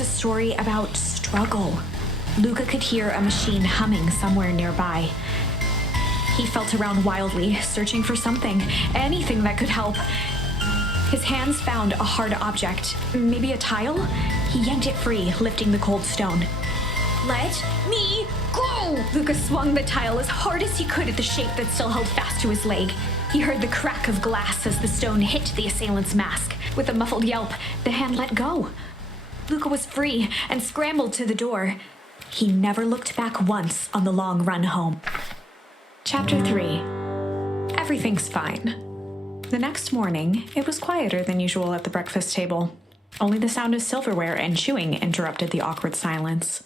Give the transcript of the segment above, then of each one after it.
was a story about struggle. Luca could hear a machine humming somewhere nearby. He felt around wildly, searching for something, anything that could help. His hands found a hard object, maybe a tile. He yanked it free, lifting the cold stone. Let me go! Luca swung the tile as hard as he could at the shape that still held fast to his leg. He heard the crack of glass as the stone hit the assailant's mask. With a muffled yelp, the hand let go. Luca was free and scrambled to the door. He never looked back once on the long run home. Chapter 3. Everything's fine. The next morning, it was quieter than usual at the breakfast table. Only the sound of silverware and chewing interrupted the awkward silence.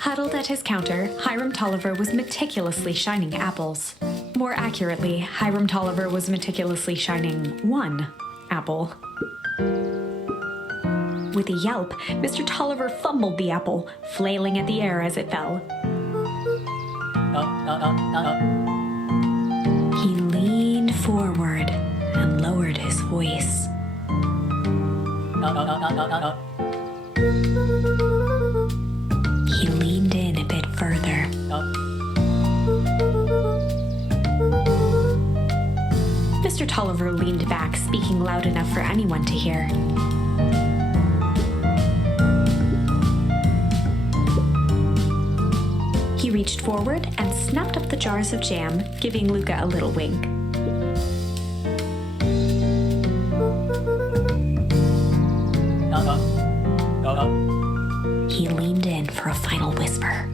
Huddled at his counter, Hiram Tolliver was meticulously shining apples. More accurately, Hiram Tolliver was meticulously shining one apple. With a yelp, Mr. Tolliver fumbled the apple, flailing at the air as it fell. He leaned forward and lowered his voice. He leaned in a bit further. Mr. Tolliver leaned back, speaking loud enough for anyone to hear. He reached forward and snapped up the jars of jam, giving Luca a little wink. He leaned in for a final whisper.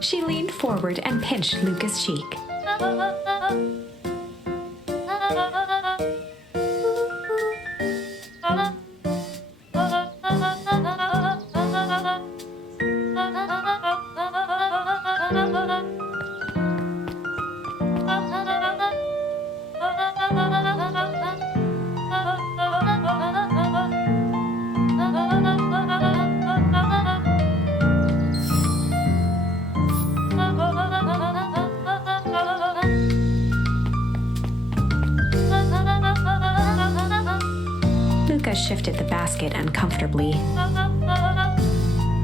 She leaned forward and pinched Luca's cheek. Luca shifted the basket uncomfortably.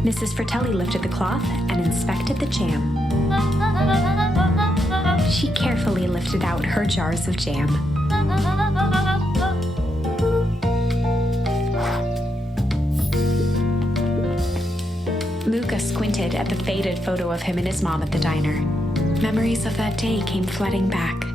Mrs. Fratelli lifted the cloth and inspected the jam. She carefully lifted out her jars of jam. Luca squinted at the faded photo of him and his mom at the diner. Memories of that day came flooding back.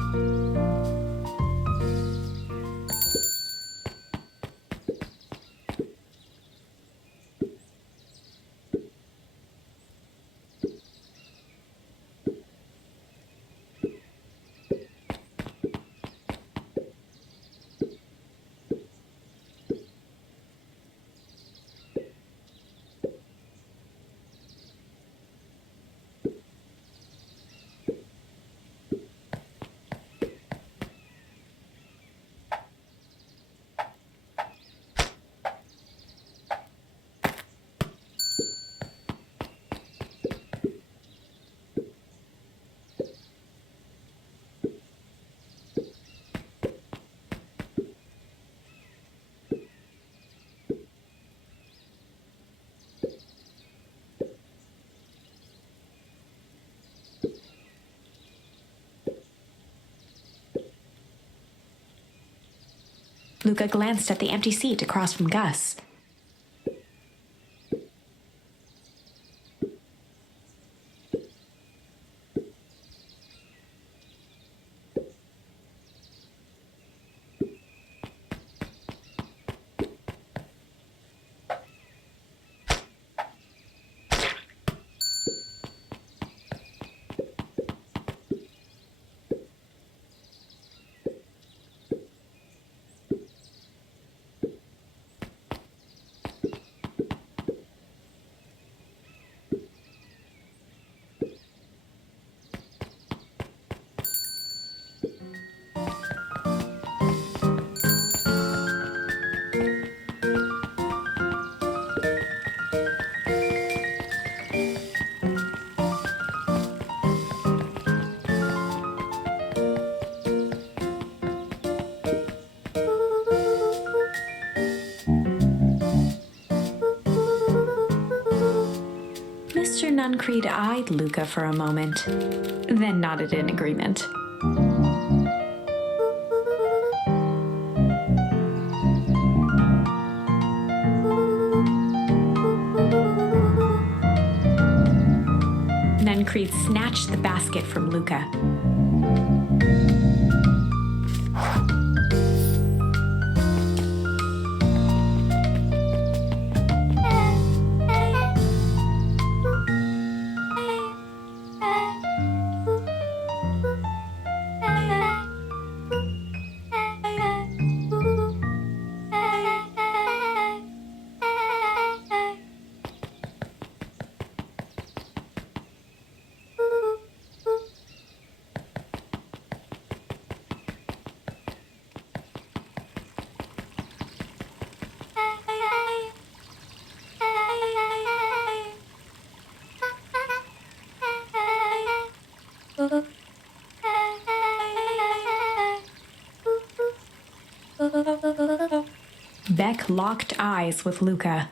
Luca glanced at the empty seat across from Gus. Mr. Nuncreed eyed Luca for a moment, then nodded in agreement. Nuncreed snatched the basket from Luca. Beck locked eyes with Luca.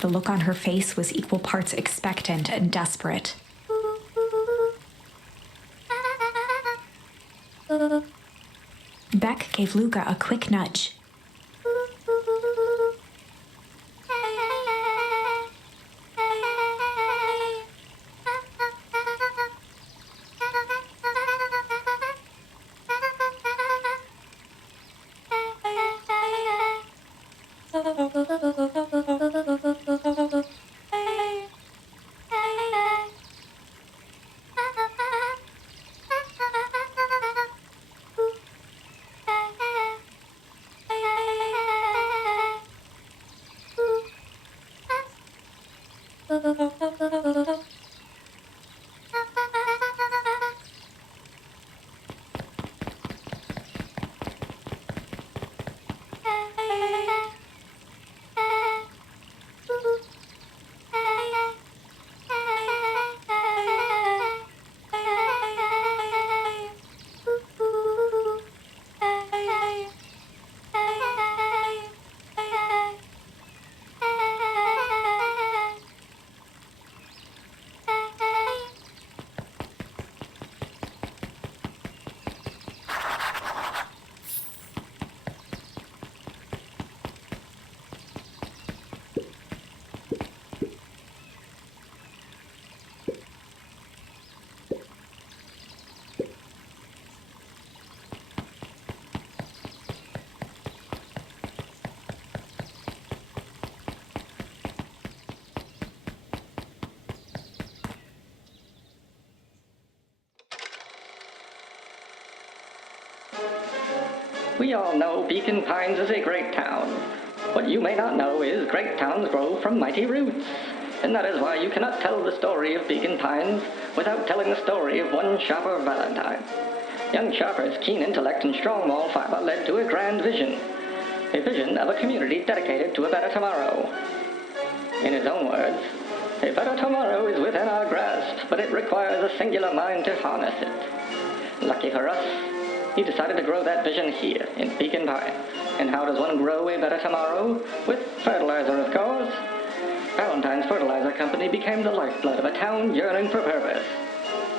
The look on her face was equal parts expectant and desperate. Beck gave Luca a quick nudge. we all know Beacon Pines is a great town. What you may not know is great towns grow from mighty roots. And that is why you cannot tell the story of Beacon Pines without telling the story of one Shopper Valentine. Young Shopper's keen intellect and strong moral fiber led to a grand vision. A vision of a community dedicated to a better tomorrow. In his own words, a better tomorrow is within our grasp, but it requires a singular mind to harness it. Lucky for us, he decided to grow that vision here, in Beacon Pines. And how does one grow a better tomorrow? With fertilizer, of course. Valentine's Fertilizer Company became the lifeblood of a town yearning for purpose.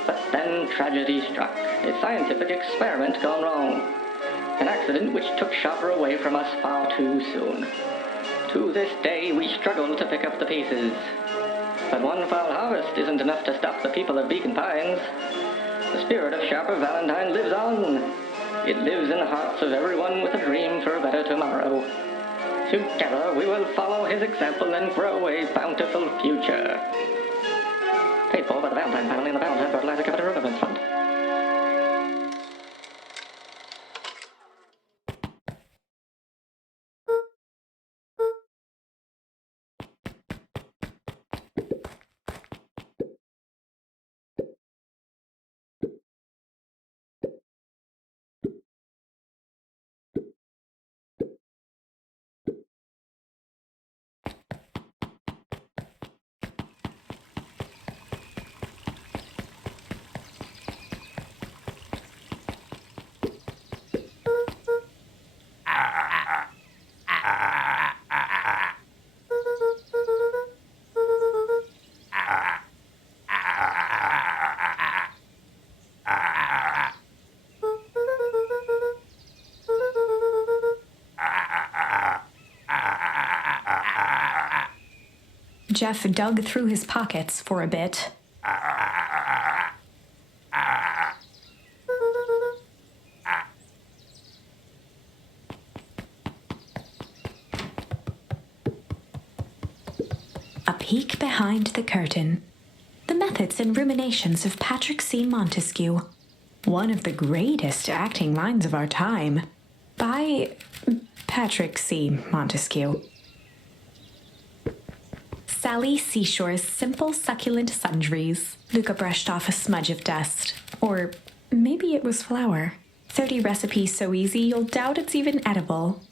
But then tragedy struck, a scientific experiment gone wrong. An accident which took Shopper away from us far too soon. To this day, we struggle to pick up the pieces. But one foul harvest isn't enough to stop the people of Beacon Pines. The spirit of Shopper Valentine lives on. It lives in the hearts of everyone with a dream for a better tomorrow. Together, we will follow his example and grow a bountiful future. Paid for by the Valentine family and the Valentine Fertilizer Capital Improvements Fund. Jeff dug through his pockets for a bit. A peek behind the curtain. The methods and ruminations of Patrick C. Montesquieu. One of the greatest acting minds of our time. By Patrick C. Montesquieu. Sally Seashore's simple, succulent sundries. Luca brushed off a smudge of dust. Or maybe it was flour. 30 recipes so easy you'll doubt it's even edible.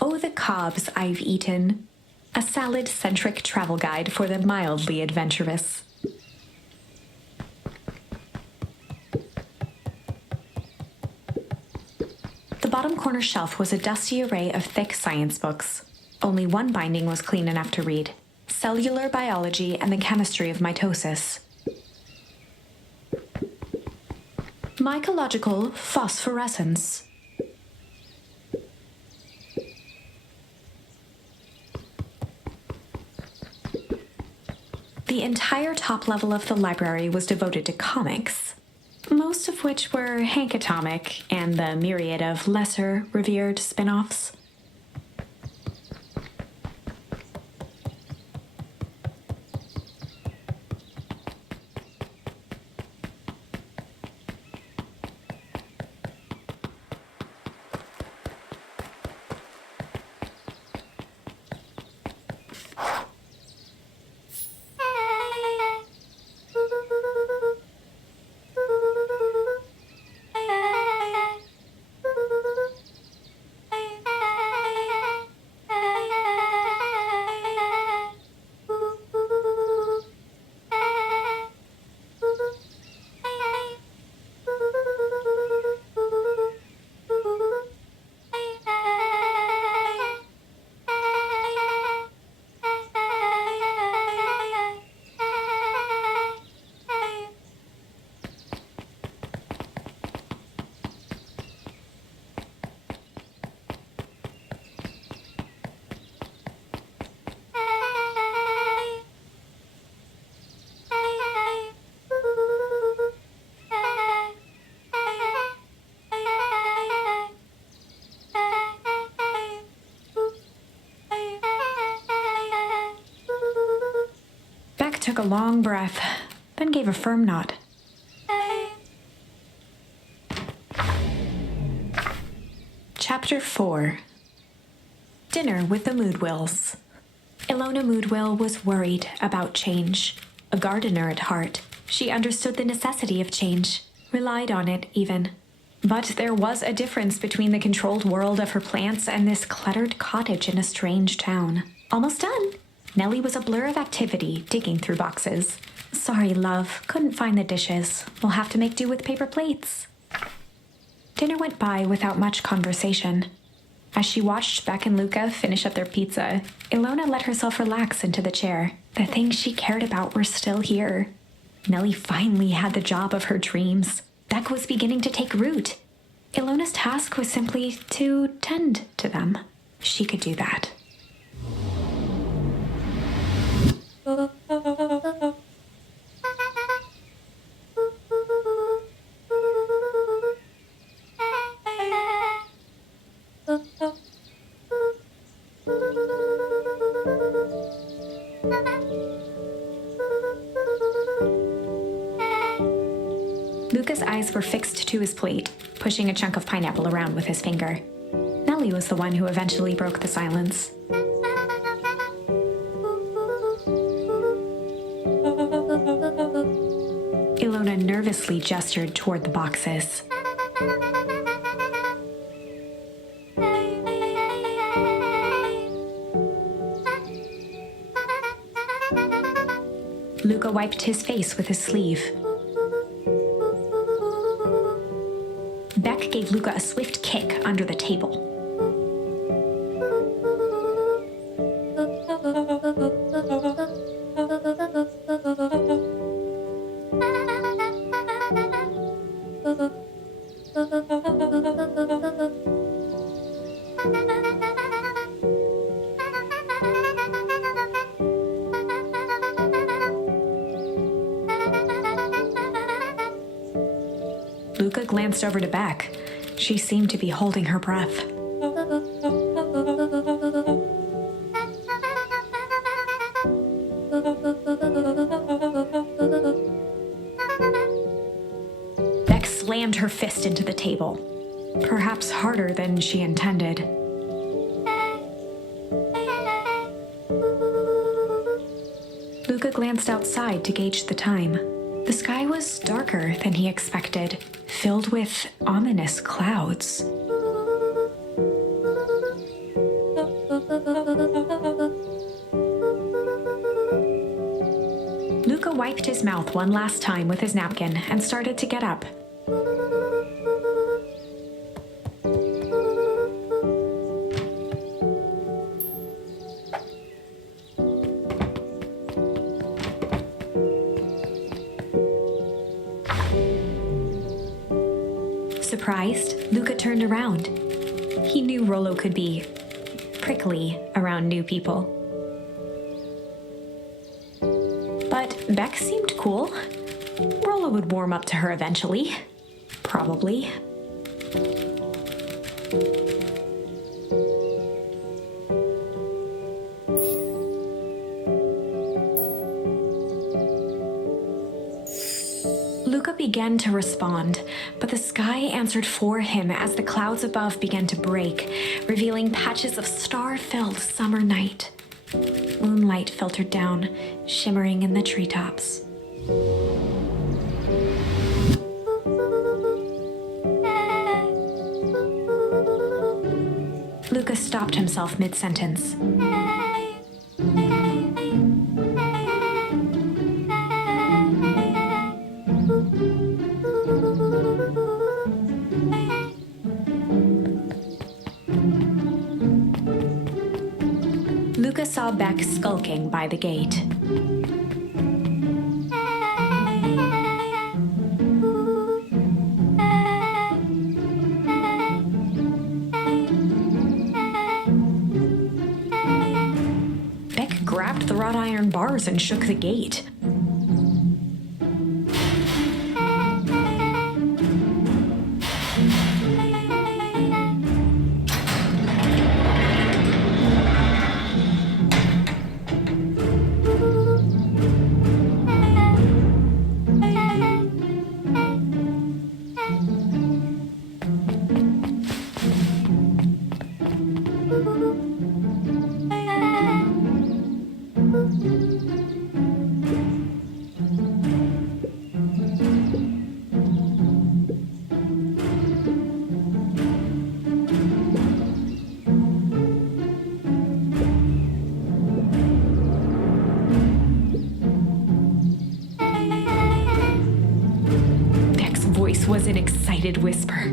Oh, the cobs I've eaten. A salad-centric travel guide for the mildly adventurous. The bottom corner shelf was a dusty array of thick science books. Only one binding was clean enough to read. Cellular Biology and the Chemistry of Mitosis. Mycological Phosphorescence. The entire top level of the library was devoted to comics, most of which were Hank Atomic and the myriad of lesser revered spin-offs. Took a long breath, then gave a firm nod. Chapter 4. Dinner with the Moedwils. Ilona Moedwill was worried about change. A gardener at heart, she understood the necessity of change, relied on it even. But there was a difference between the controlled world of her plants and this cluttered cottage in a strange town. Almost done. Nellie was a blur of activity, digging through boxes. Sorry, love, couldn't find the dishes. We'll have to make do with paper plates. Dinner went by without much conversation. As she watched Beck and Luca finish up their pizza, Ilona let herself relax into the chair. The things she cared about were still here. Nellie finally had the job of her dreams. Beck was beginning to take root. Ilona's task was simply to tend to them. She could do that. Luca's eyes were fixed to his plate, pushing a chunk of pineapple around with his finger. Nellie was the one who eventually broke the silence. Ilona nervously gestured toward the boxes. Luca wiped his face with his sleeve. Beck gave Luca a swift kick under the table. Luca glanced over to Beck. She seemed to be holding her breath. Beck slammed her fist into the table, perhaps harder than she intended. Luca glanced outside to gauge the time. The sky was darker than he expected, filled with ominous clouds. Luca wiped his mouth one last time with his napkin and started to get up. Surprised, Luca turned around. He knew Rolo could be prickly around new people. But Beck seemed cool. Rolo would warm up to her eventually. Probably. Luca began to respond, but the sky answered for him as the clouds above began to break, revealing patches of star-filled summer night. Moonlight filtered down, shimmering in the treetops. Luca stopped himself mid-sentence. Luca saw Beck skulking by the gate. Beck grabbed the wrought iron bars and shook the gate. excited whisper.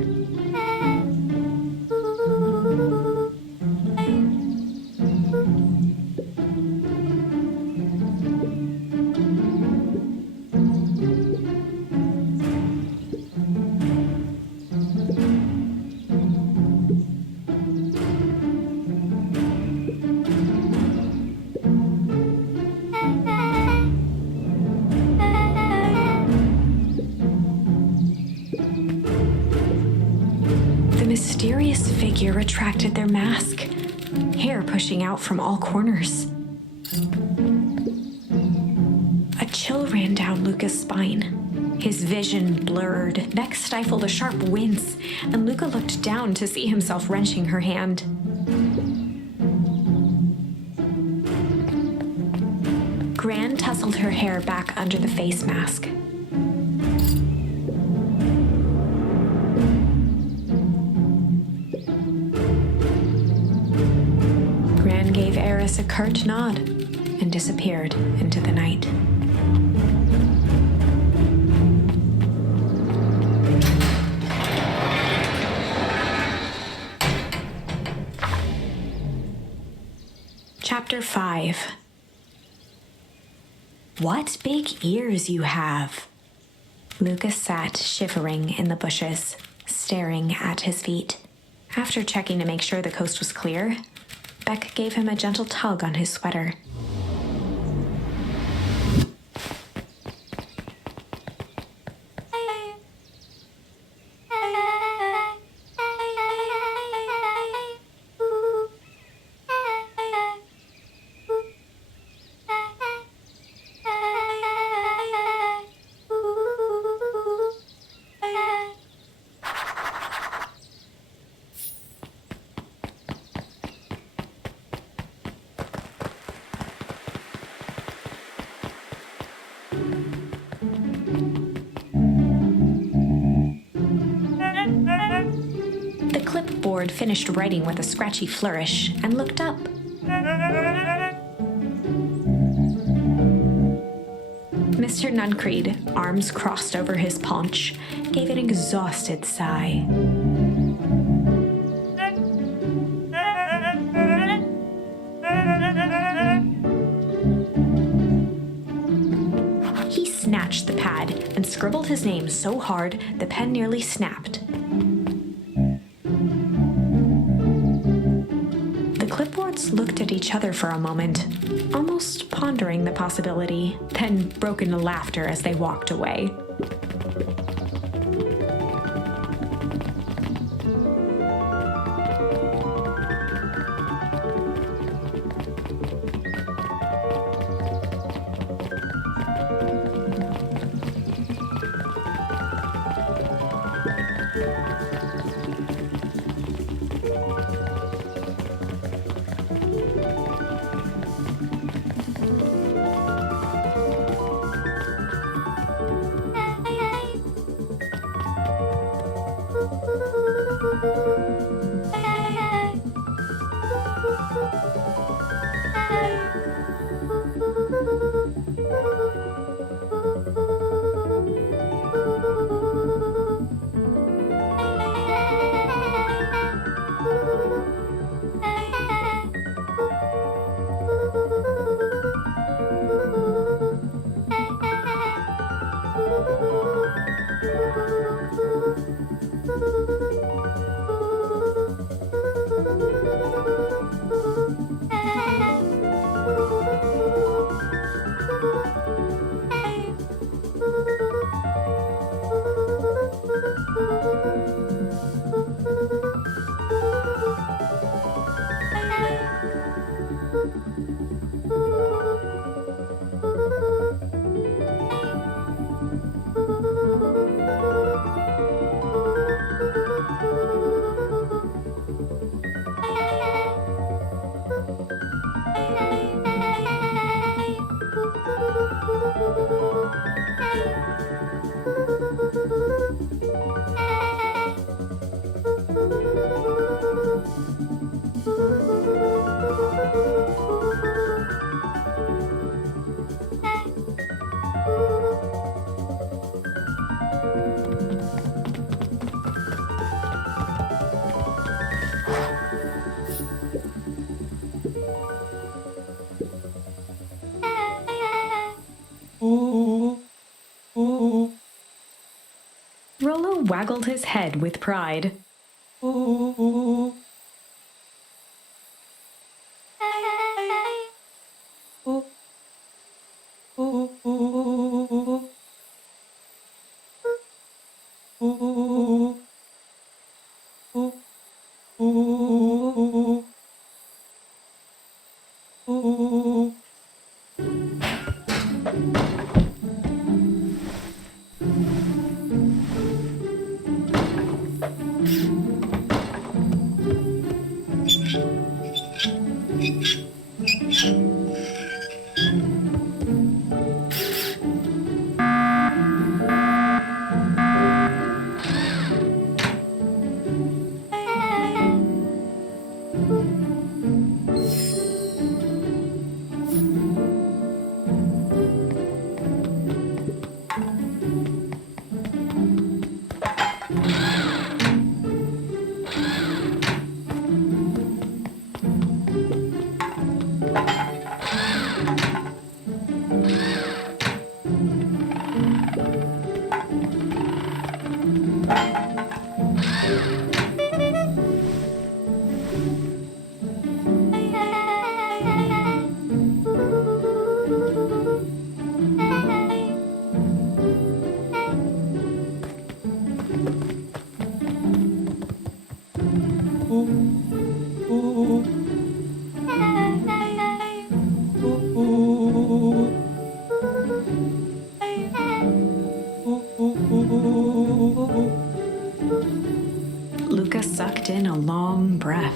The mysterious figure retracted their mask, hair pushing out from all corners. A chill ran down Luca's spine. His vision blurred, neck stifled a sharp wince, and Luca looked down to see himself wrenching her hand. Gran tousled her hair back under the face mask. Gran gave Eris a curt nod and disappeared into the night. Chapter 5. What big ears you have! Luca sat shivering in the bushes, staring at his feet. After checking to make sure the coast was clear, Beck gave him a gentle tug on his sweater. Clipboard finished writing with a scratchy flourish and looked up. Mr. Nuncreed, arms crossed over his paunch, gave an exhausted sigh. He snatched the pad and scribbled his name so hard the pen nearly snapped. Clipboards looked at each other for a moment, almost pondering the possibility, then broke into laughter as they walked away. waggled his head with pride. Luca sucked in a long breath.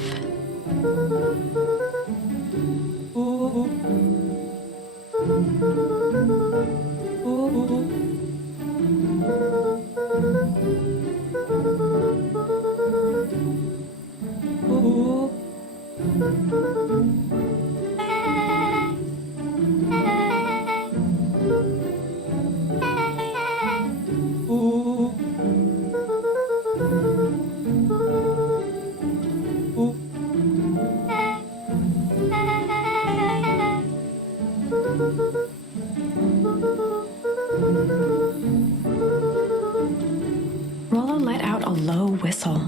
Rolo let out a low whistle.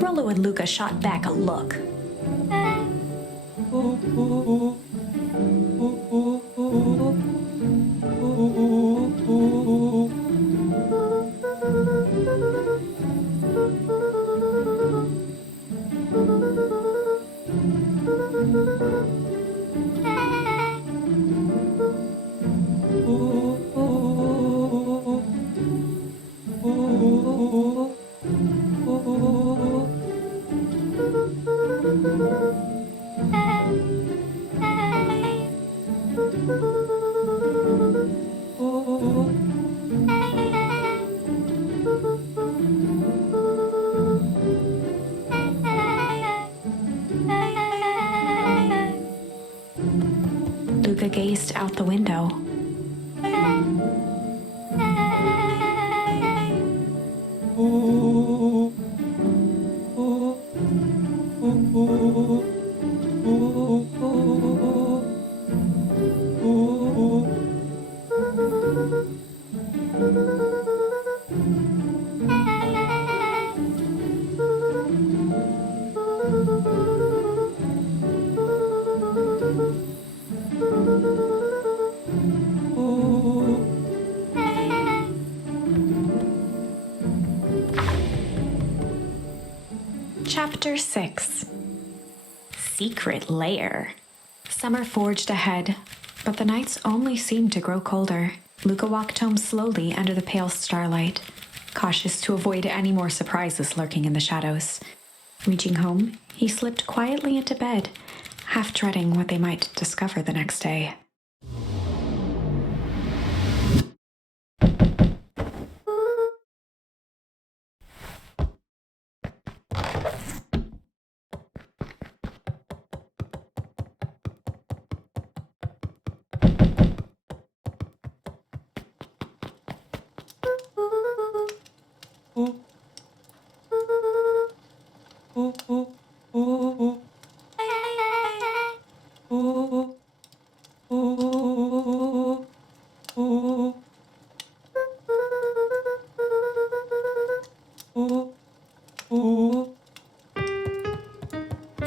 Rolo and Luca shot back a look. Luca gazed out the window. Chapter 6. Secret Lair. Summer forged ahead, but the nights only seemed to grow colder. Luca walked home slowly under the pale starlight, cautious to avoid any more surprises lurking in the shadows. Reaching home, he slipped quietly into bed, half dreading what they might discover the next day.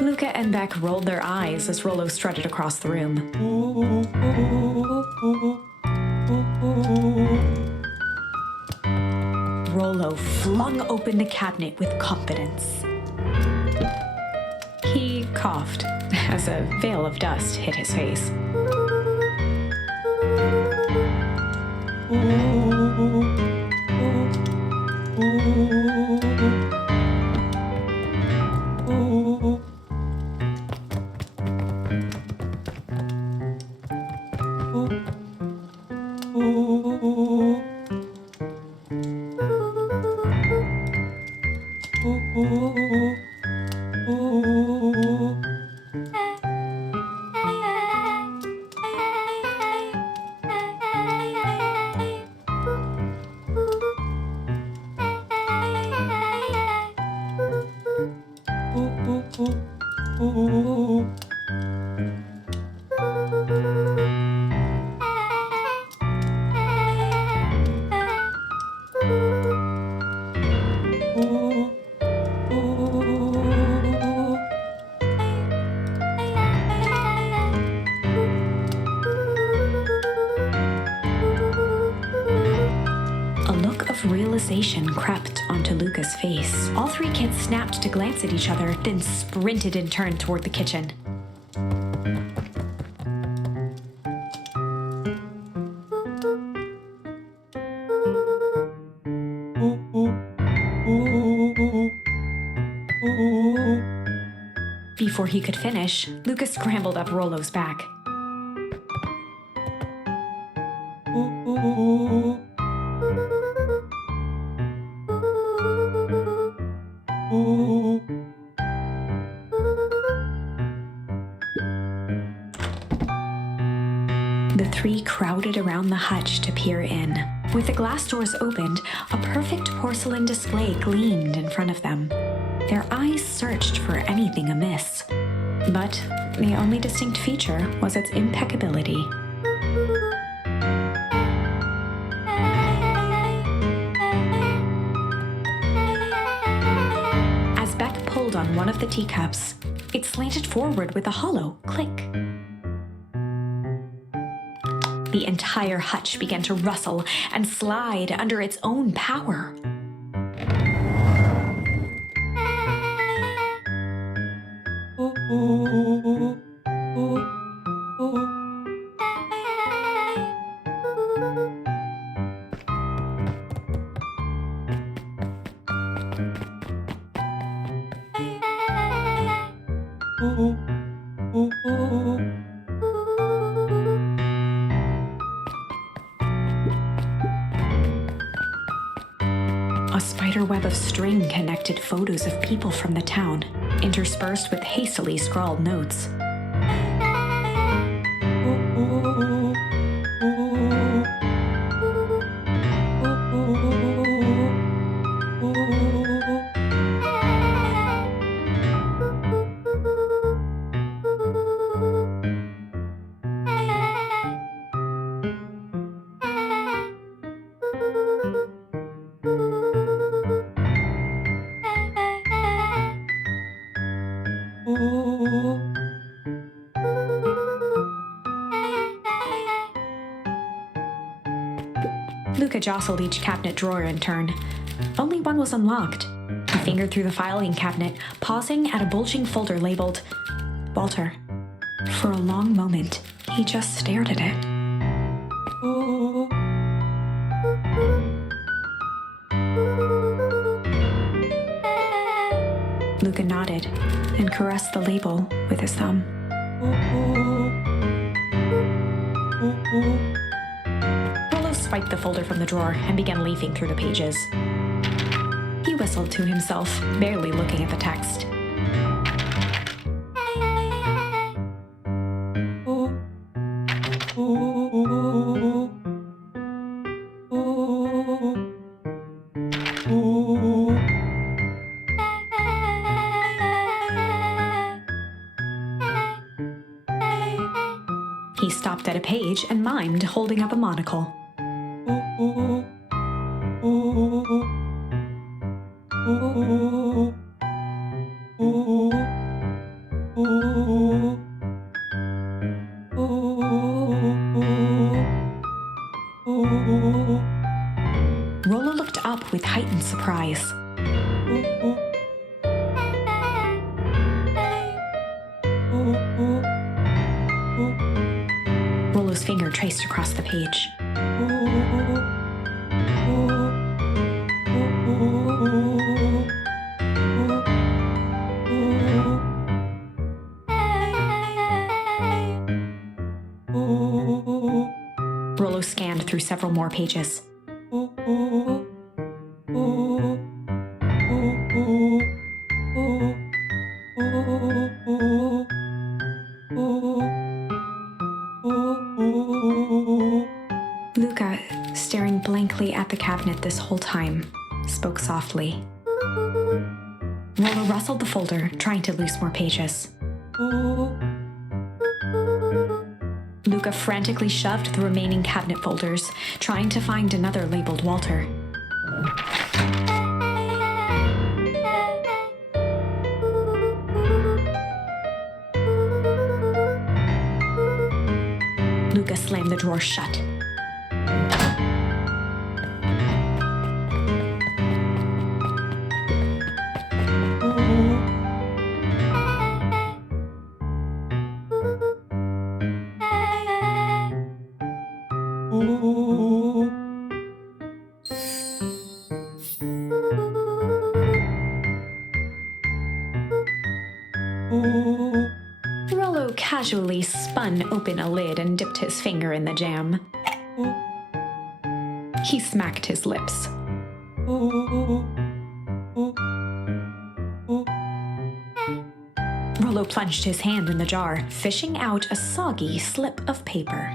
Luca and Beck rolled their eyes as Rolo strutted across the room. Rolo flung open the cabinet with confidence. He coughed as a veil of dust hit his face. Realization crept onto Luca's face. All three kids snapped to glance at each other, then sprinted in turn toward the kitchen. Before he could finish, Luca scrambled up Rolo's back. The three crowded around the hutch to peer in. With the glass doors opened, a perfect porcelain display gleamed in front of them. Their eyes searched for anything amiss, but the only distinct feature was its impeccability. As Beck pulled on one of the teacups, it slanted forward with a hollow click. The entire hutch began to rustle and slide under its own power. A spider web of string connected photos of people from the town, interspersed with hastily scrawled notes. Luca jostled each cabinet drawer in turn. Only one was unlocked. He fingered through the filing cabinet, pausing at a bulging folder labeled Walter. For a long moment, he just stared at it. Luca nodded and caressed the label with his thumb. Rolo swiped the folder from the drawer and began leafing through the pages. He whistled to himself, barely looking at the text. He stopped at a page and mimed, holding up a monocle. looked up with heightened surprise. Rolo's finger traced across the page. Rolo scanned through several more pages. Luca, staring blankly at the cabinet this whole time, spoke softly. Rolo rustled the folder, trying to loose more pages. Luca frantically shoved the remaining cabinet folders, trying to find another labeled Walter. Luca slammed the drawer shut. Rolo casually spun open a lid and dipped his finger in the jam. He smacked his lips. Rolo plunged his hand in the jar, fishing out a soggy slip of paper.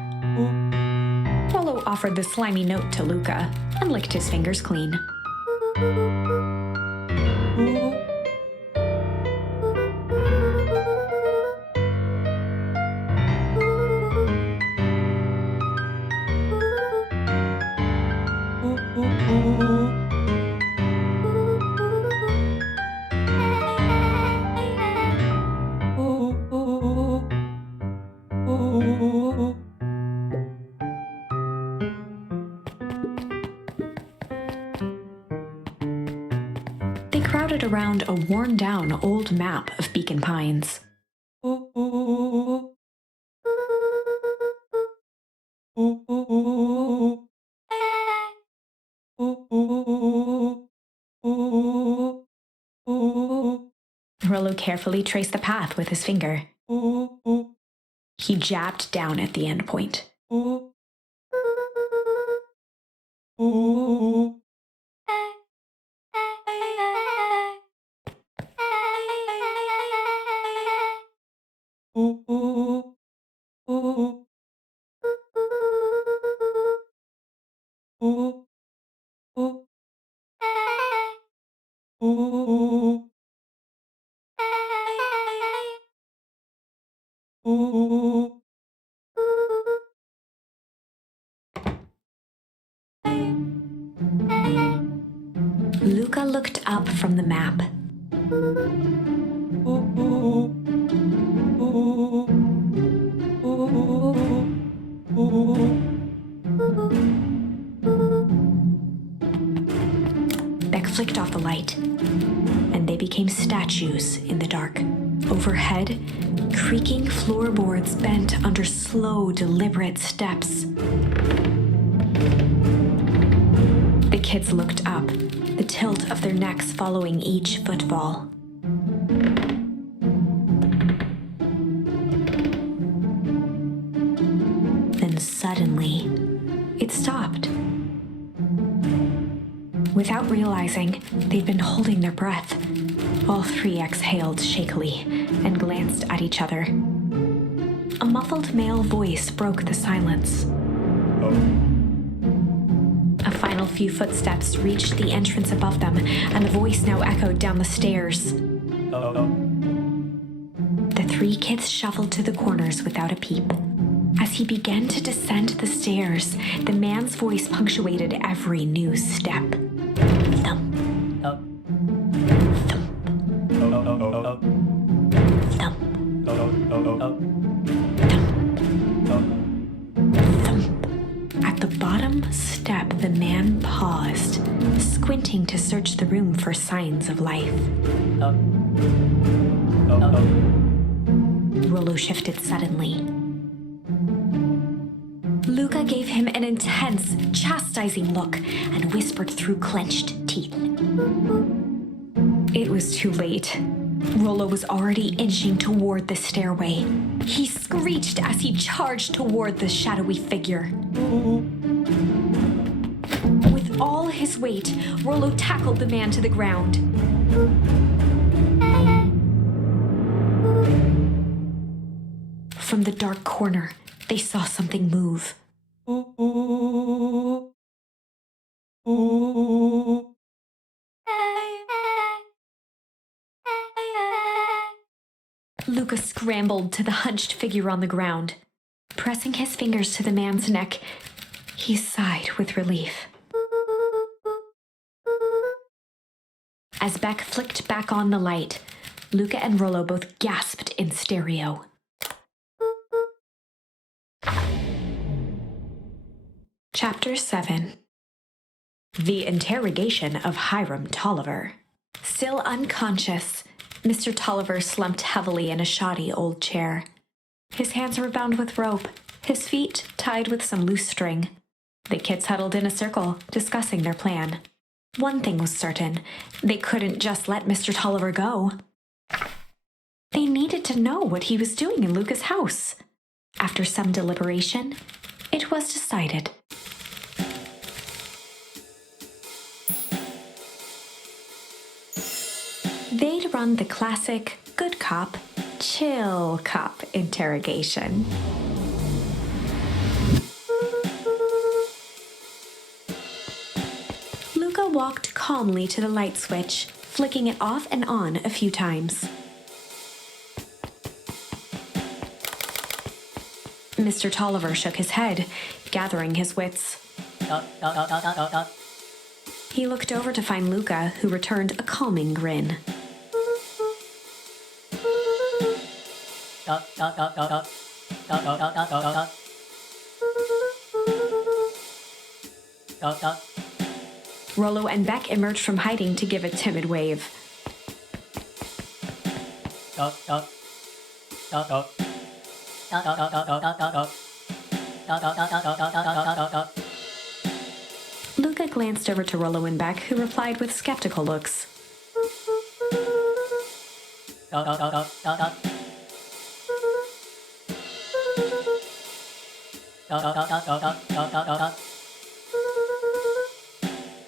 Rolo offered the slimy note to Luca and licked his fingers clean. They crowded around a worn-down old map of Beacon Pines. Rolo carefully traced the path with his finger. He jabbed down at the end point. Luca looked up from the map. Beck flicked off the light, and they became statues in the dark. Overhead, creaking floorboards bent under slow, deliberate steps. The kids looked up, the tilt of their necks following each footfall. Then suddenly, it stopped. Without realizing, they'd been holding their breath. All three exhaled shakily and glanced at each other. A muffled male voice broke the silence. A final few footsteps reached the entrance above them, and the voice now echoed down the stairs. The three kids shuffled to the corners without a peep. As he began to descend the stairs, the man's voice punctuated every new step. Thump. Thump. Thump. Thump. Thump. At the bottom random step, the man paused, squinting to search the room for signs of life. Rolo shifted suddenly. Luca gave him an intense, chastising look and whispered through clenched teeth. It was too late. Rolo was already inching toward the stairway. He screeched as he charged toward the shadowy figure. With all his weight, Rolo tackled the man to the ground. From the dark corner, they saw something move. Luca scrambled to the hunched figure on the ground. Pressing his fingers to the man's neck, he sighed with relief. As Beck flicked back on the light, Luca and Rolo both gasped in stereo. Chapter 7. The Interrogation of Hiram Tolliver. Still unconscious, Mr. Tolliver slumped heavily in a shoddy old chair. His hands were bound with rope, his feet tied with some loose string. The kids huddled in a circle, discussing their plan. One thing was certain, they couldn't just let Mr. Tolliver go. They needed to know what he was doing in Luca's house. After some deliberation, it was decided. They'd run the classic good cop, chill cop interrogation. Luca walked calmly to the light switch, flicking it off and on a few times. Mr. Tolliver shook his head, gathering his wits. He looked over to find Luca, who returned a calming grin. Rolo and Beck emerged from hiding to give a timid wave. Luca glanced over to Rolo and Beck, who replied with skeptical looks.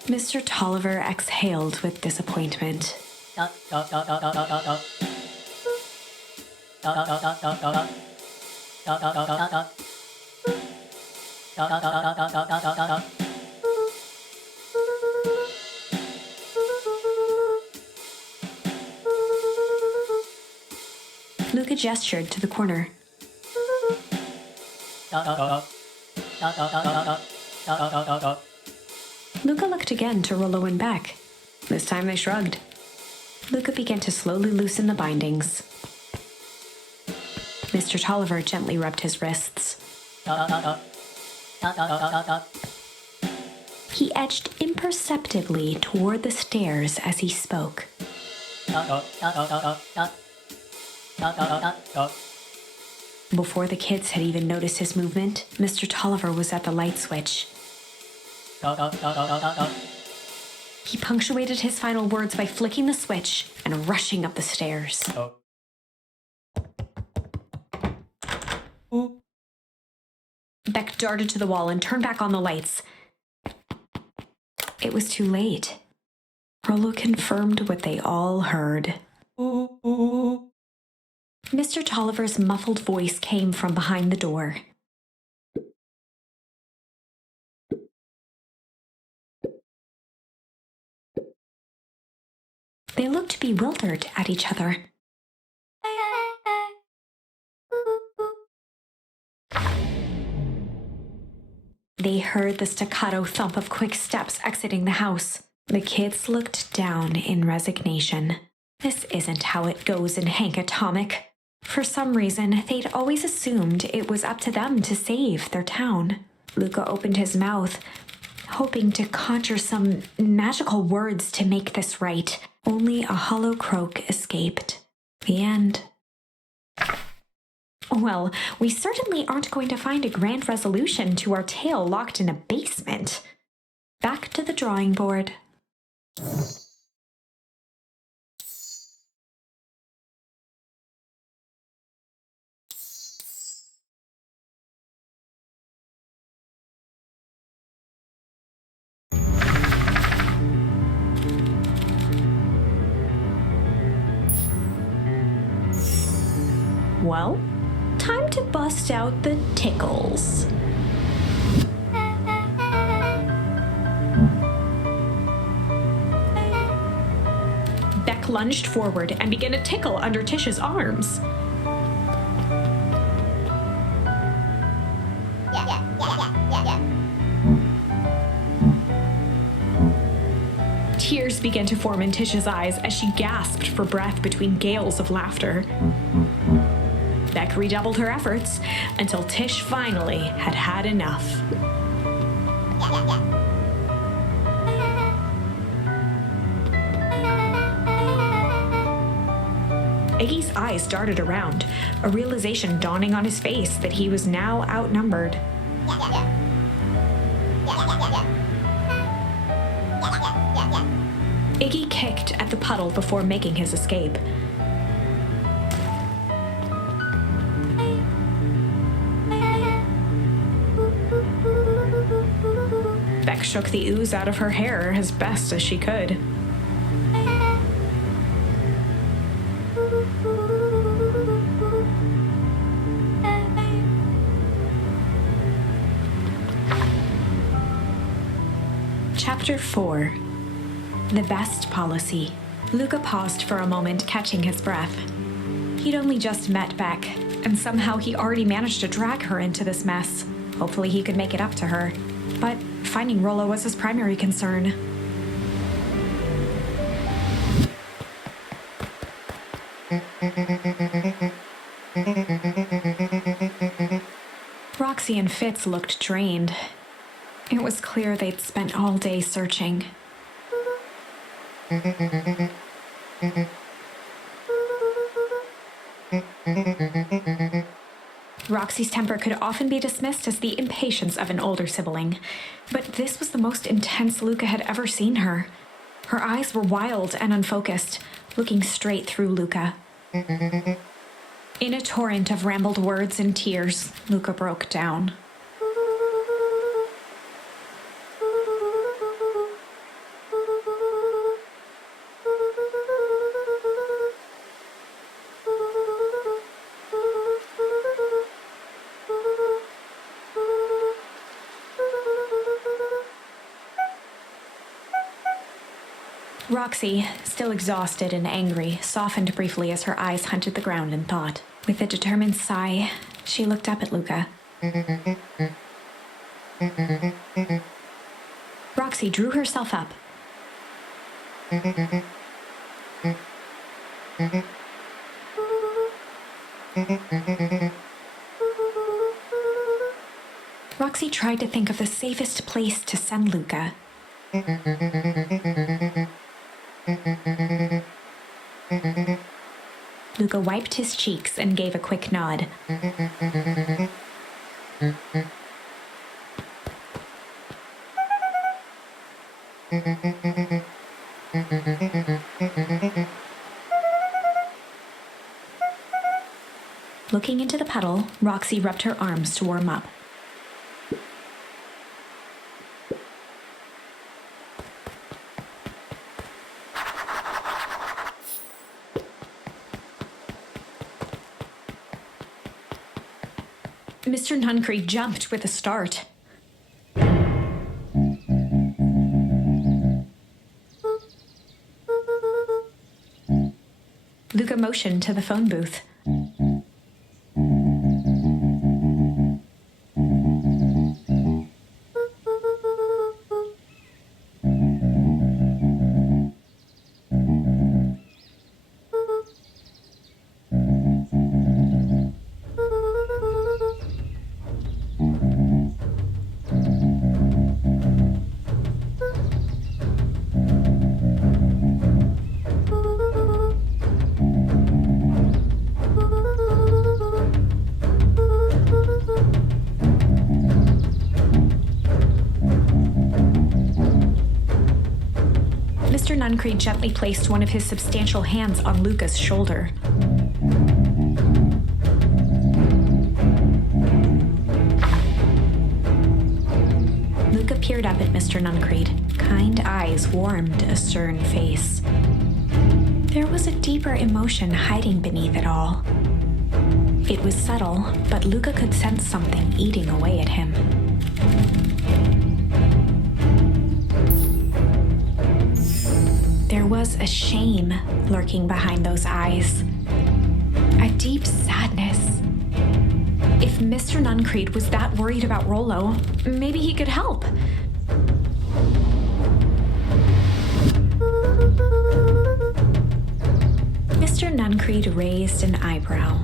Mr. Tolliver exhaled with disappointment. Luca gestured to the corner. Luca looked again to Rolo and Beck. This time they shrugged. Luca began to slowly loosen the bindings. Mr. Tolliver gently rubbed his wrists. He edged imperceptibly toward the stairs as he spoke. Before the kids had even noticed his movement, Mr. Tolliver was at the light switch. He punctuated his final words by flicking the switch and rushing up the stairs. Beck darted to the wall and turned back on the lights. It was too late. Rolo confirmed what they all heard. Mr. Tolliver's muffled voice came from behind the door. They looked bewildered at each other. They heard the staccato thump of quick steps exiting the house. The kids looked down in resignation. This isn't how it goes in Hank Atomic. For some reason, they'd always assumed it was up to them to save their town. Luca opened his mouth, hoping to conjure some magical words to make this right. Only a hollow croak escaped. The end. Well, we certainly aren't going to find a grand resolution to our tale locked in a basement. Back to the drawing board. Well, time to bust out the tickles. Beck lunged forward and began to tickle under Tish's arms. Tears began to form in Tish's eyes as she gasped for breath between gales of laughter. Beck redoubled her efforts until Tish finally had had enough. Iggy's eyes darted around, a realization dawning on his face that he was now outnumbered. Iggy kicked at the puddle before making his escape. Beck shook the ooze out of her hair as best as she could. Chapter 4. The Best Policy. Luca paused for a moment, catching his breath. He'd only just met Beck, and somehow he already managed to drag her into this mess. Hopefully he could make it up to her. But finding Rolo was his primary concern. Roxy and Fitz looked drained. It was clear they'd spent all day searching. Roxy's temper could often be dismissed as the impatience of an older sibling, but this was the most intense Luca had ever seen her. Her eyes were wild and unfocused, looking straight through Luca. In a torrent of rambled words and tears, Luca broke down. Roxy, still exhausted and angry, softened briefly as her eyes hunted the ground in thought. With a determined sigh, she looked up at Luca. Roxy drew herself up. Roxy tried to think of the safest place to send Luca. Luca wiped his cheeks and gave a quick nod. Looking into the puddle, Roxy rubbed her arms to warm up. Mr. Nuncree jumped with a start. Luca motioned to the phone booth. Mr. Nuncreed gently placed one of his substantial hands on Luca's shoulder. Luca peered up at Mr. Nuncreed. Kind eyes warmed a stern face. There was a deeper emotion hiding beneath it all. It was subtle, but Luca could sense something eating away at him. There was a shame lurking behind those eyes. A deep sadness. If Mr. Nuncreed was that worried about Rolo, maybe he could help. Mr. Nuncreed raised an eyebrow.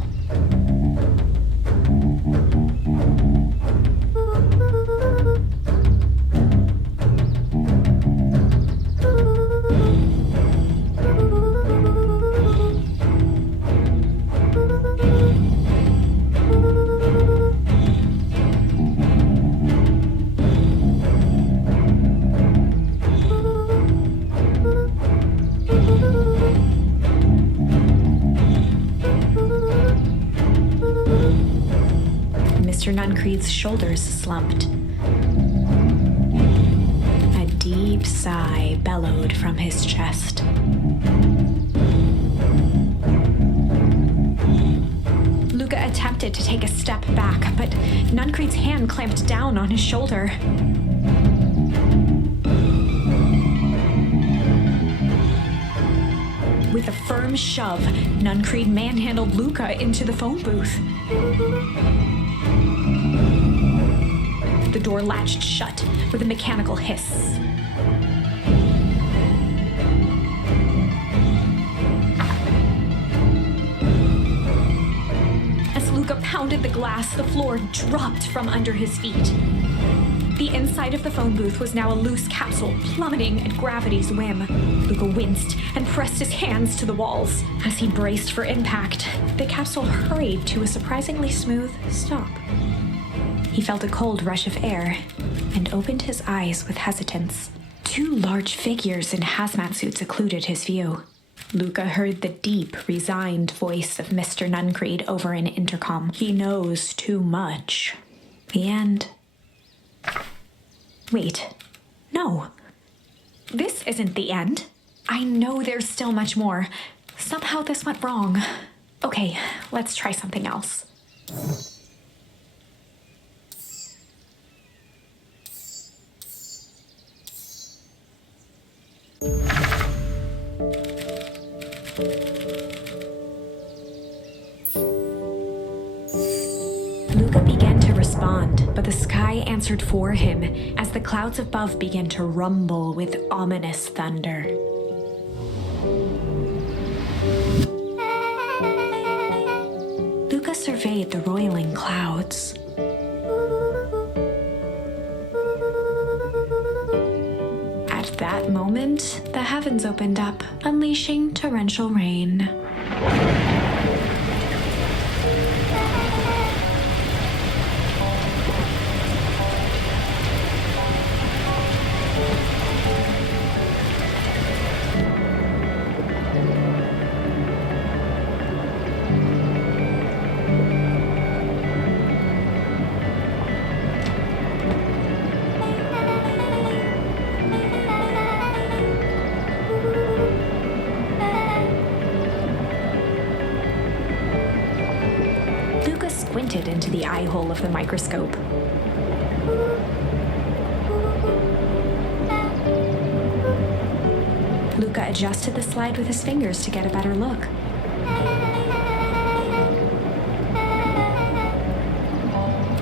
Mr. Nuncreed's shoulders slumped. A deep sigh bellowed from his chest. Luca attempted to take a step back, but Nuncreed's hand clamped down on his shoulder. With a firm shove, Nuncreed manhandled Luca into the phone booth. The door latched shut with a mechanical hiss. As Luca pounded the glass, the floor dropped from under his feet. The inside of the phone booth was now a loose capsule plummeting at gravity's whim. Luca winced and pressed his hands to the walls. As he braced for impact, the capsule hurried to a surprisingly smooth stop. He felt a cold rush of air and opened his eyes with hesitance. Two large figures in hazmat suits occluded his view. Luca heard the deep, resigned voice of Mr. Nuncreed over an intercom. He knows too much. The end. Wait. No. This isn't the end. I know there's still much more. Somehow this went wrong. Okay, let's try something else. Luca began to respond, but the sky answered for him as the clouds above began to rumble with ominous thunder. Luca surveyed the roiling clouds. At that moment, the heavens opened up, unleashing torrential rain. Squinted into the eye hole of the microscope. Luca adjusted the slide with his fingers to get a better look.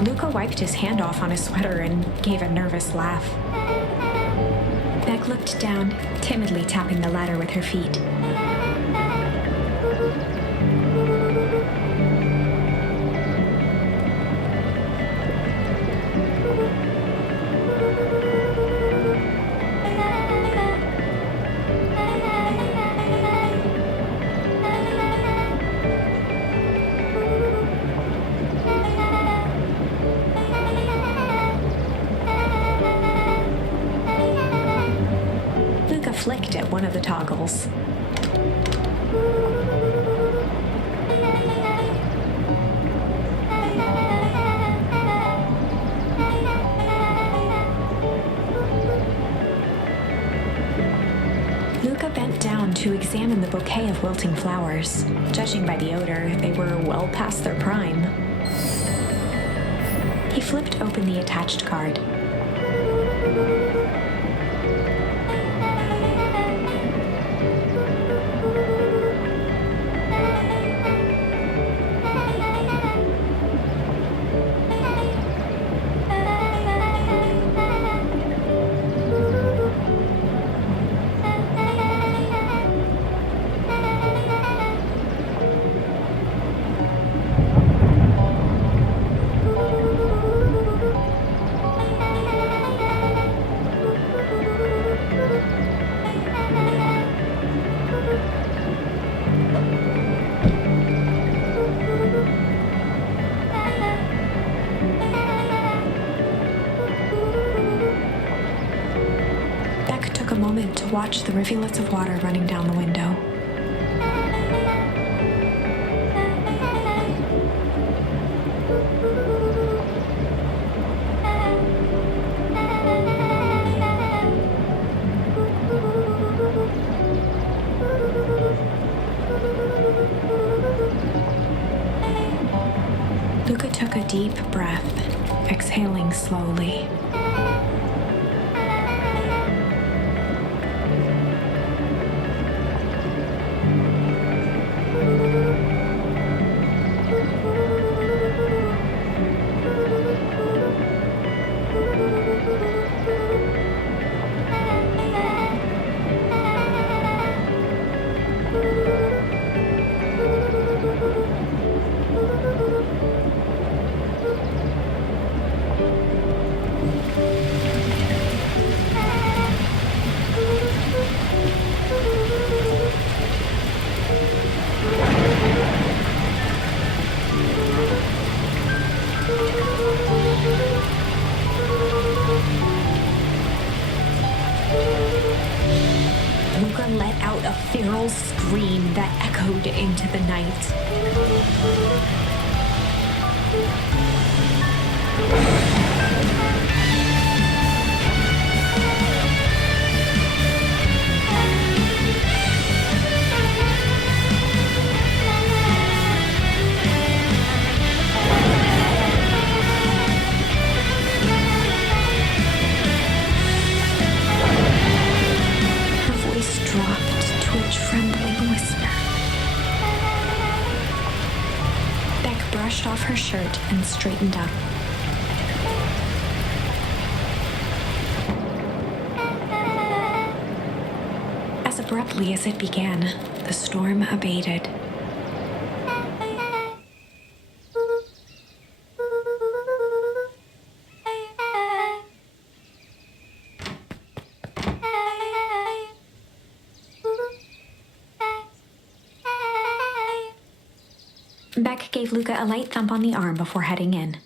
Luca wiped his hand off on his sweater and gave a nervous laugh. Beck looked down, timidly tapping the ladder with her feet. flicked at one of the toggles. Luca bent down to examine the bouquet of wilting flowers. Judging by the odor, they were well past their prime. He flipped open the attached card. To watch the rivulets of water running down the window. Luca took a deep breath, exhaling slowly. Luca let out a feral scream that echoed into the night. Dropped to a trembling whisper. Beck brushed off her shirt and straightened up. As abruptly as it began, the storm abated. Beck gave Luca a light thump on the arm before heading in.